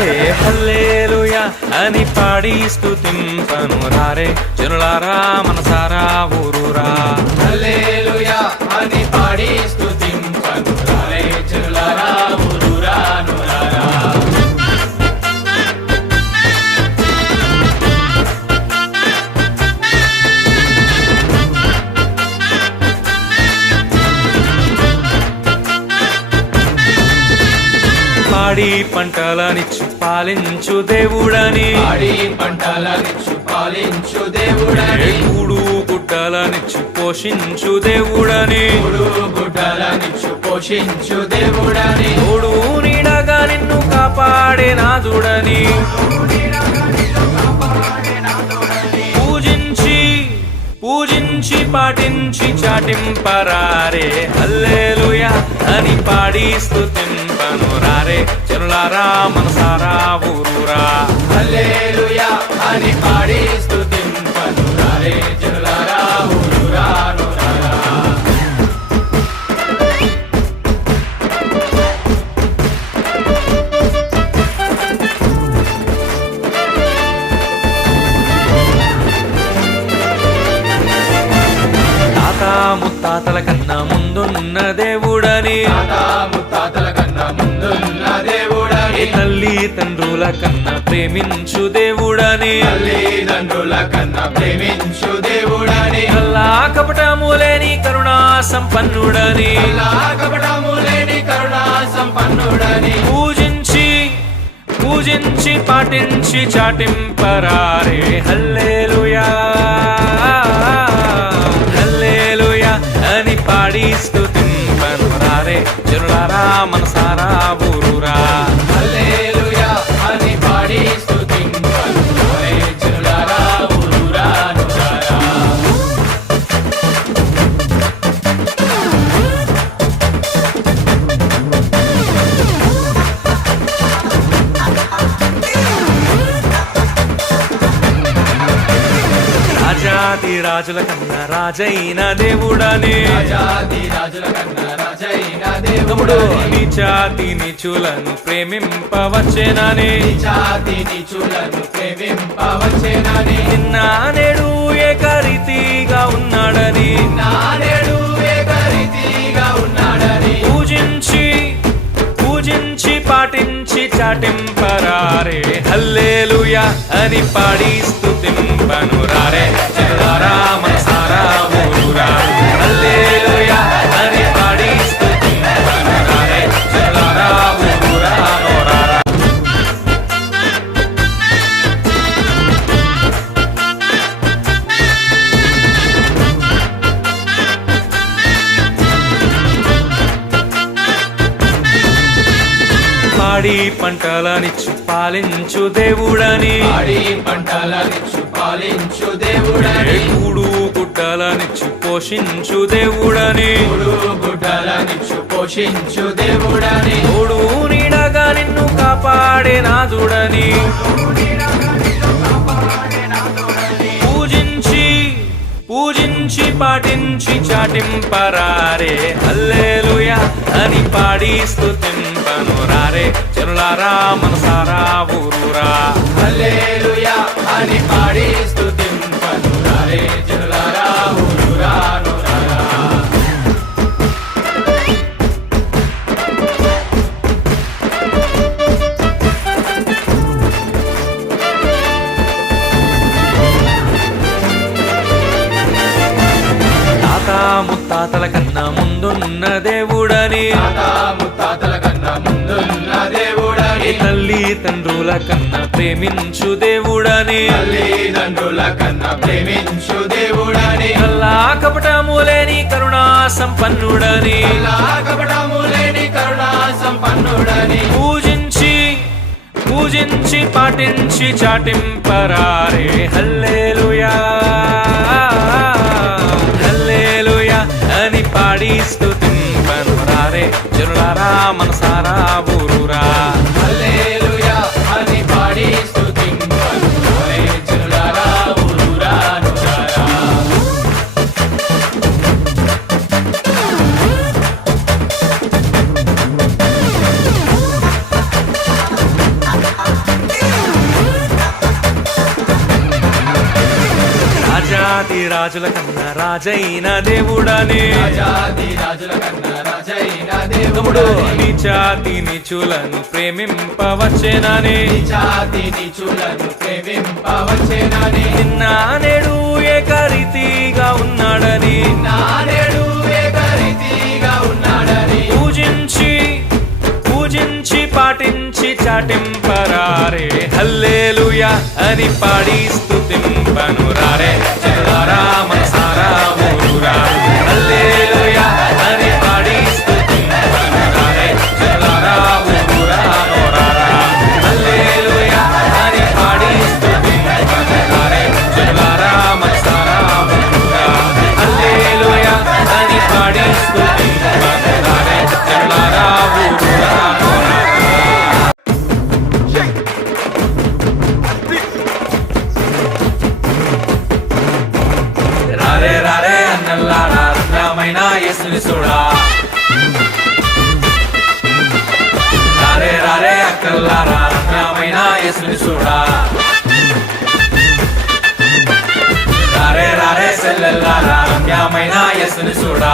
హే హల్లెలూయా అని పాడి స్తుతింపను రారే జనులారా మనసారా ఊరూరా. హల్లెలూయా అని పాడి స్తుతింపను రారే జనులారా ఊరూరా నూరారా. పాడి పంటలనిచ్చు పాలించు దేవుడని, పాడి పంటలనిచ్చు పాలించు దేవుడని, కూడు గుడ్డలనిచ్చు పోషించు దేవుడని, మూడు గుడ్డలనిచ్చు పోషించు దేవుడని, తోడు నీడగా నిన్ను కాపాడే నాదుడని, పూజించి పాటించి చాటింపరారే హల్లెలూయా అని పాడి స్తుతింపను రారే జనులారా మనసారా ఊరూరా. హల్లెలూయా అని పాడి స్తుతింపను రారే జనులారా ఊరూరా నూరారా. ముత్తాతల కన్నా ముందున్న దేవుడని, ముత్తాతల కన్నా ముందున్న దేవుడని, తల్లి తండ్రుల కన్నా ప్రేమించు దేవుడని, తల్లిదండ్రుల కన్నా ప్రేమించు దేవుడని, కల్లా కపటము లేని కరుణా సంపన్నుడని, కపటము లేని కరుణా సంపన్నుడని, పూజించి పాటించి చాటింపరారే హల్లెలూయా అని పాడి స్తుతింపను రారే జనులారా మనసారా ఊరూరా. హల్లెలూయా అని పాడి స్తుతింపను రారే జనులారా ఊరూరా నూరారా. రాజాది రాజుల కన్నా రాజైన దేవుడని, రాజాది రాజుల కన్నా రాజైన తమ్ముడు దేవుడని, నీచాతి నీచులను ప్రేమింపవచ్చేనని, జాతి నీచులను ప్రేమింపవచ్చేనని, నిన్న నేడు ఏకరీతిగా ఉన్నాడని, నానేడు ఏకరీతిగా ఉన్నాడని, పూజించి పాటించి చాటింపరారే హల్లెలూయా అని పాడి స్తుతింపను రారే జనులారా మనసారా ఊరూరా. హల్లెలూయా అని పాడి స్తుతింపను రారే జనులారా ఊరూరా నూరారా. పాడి పంటలనిచ్చు పాలించు దేవుడని, పాడి పంటలనిచ్చు పాలించు దేవుడని, కూడు గుడ్డలనిచ్చు పోషించు దేవుడని, మూడు గుడ్డలనిచ్చు పోషించు దేవుడని, తోడు నీడగా నిన్ను కాపాడే నాదుడని, పూజించి పాటించి చాటింపరారే హల్లెలూయా అని పాడి స్తుతింపను రారే జనులారా మనసారా ఊరూరా. హల్లెలూయా అని పాడి స్తుతింపను రారే జనులారా ఊరూరా నూరారా. ముత్తాతల కన్నా ముందున్న దేవుడని, ముత్తాతల కన్నా ముందున్న దేవుడని, తల్లి తండ్రుల కన్నా ప్రేమించు దేవుడని, తల్లిదండ్రుల కన్నా ప్రేమించు దేవుడని, కల్లా కపటము లేని కరుణా సంపన్నుడని, కపటము లేని కరుణా సంపన్నుడని, పూజించి పాటించి చాటింపరారే హల్లెలూయా అని పాడి స్తుతింపను రారే జనులారా మనసారా ఊరూరా. హల్లెలూయా అని పాడి స్తుతింపను రారే జనులారా ఊరూరా నూరారా. రాజాది రాజుల కన్నా రాజైన దేవుడని రాజాది రాజుల కన్నా రాజైన తమ్ముడు దేవుడని నీచాతి నీచులను ప్రేమింపవచ్చేనని జాతి నీచులను ప్రేమింపవచ్చేనని నిన్న నేడు ఏకరీతిగా ఉన్నాడని నానేడు ఏకరీతిగా ఉన్నాడని పూజించి పాటించి చాటింపరారే హల్లెలూయా అని పాడి స్తుతింపను రారే జనులారా మనసారా ఊరురా హల్లెలూయా అని పాడి స్తుతింపను రారే జనులారా ఊరురా నోరారా హల్లెలూయా అని పాడి స్తుతింపను రారే జనులారా మనసారా ఊరురా హల్లెలూయా అని పాడి స్తుతింపను రారే జనులారా ఊరురా నోరారా రారే రారే అన్నల్లారా రమ్యమైన యేసుని చూడా రారే రారే అక్కల్లారా రమ్యమైన యేసుని చూడా రారే రారే సెల్లెల్లారా రమ్యమైన యేసుని చూడా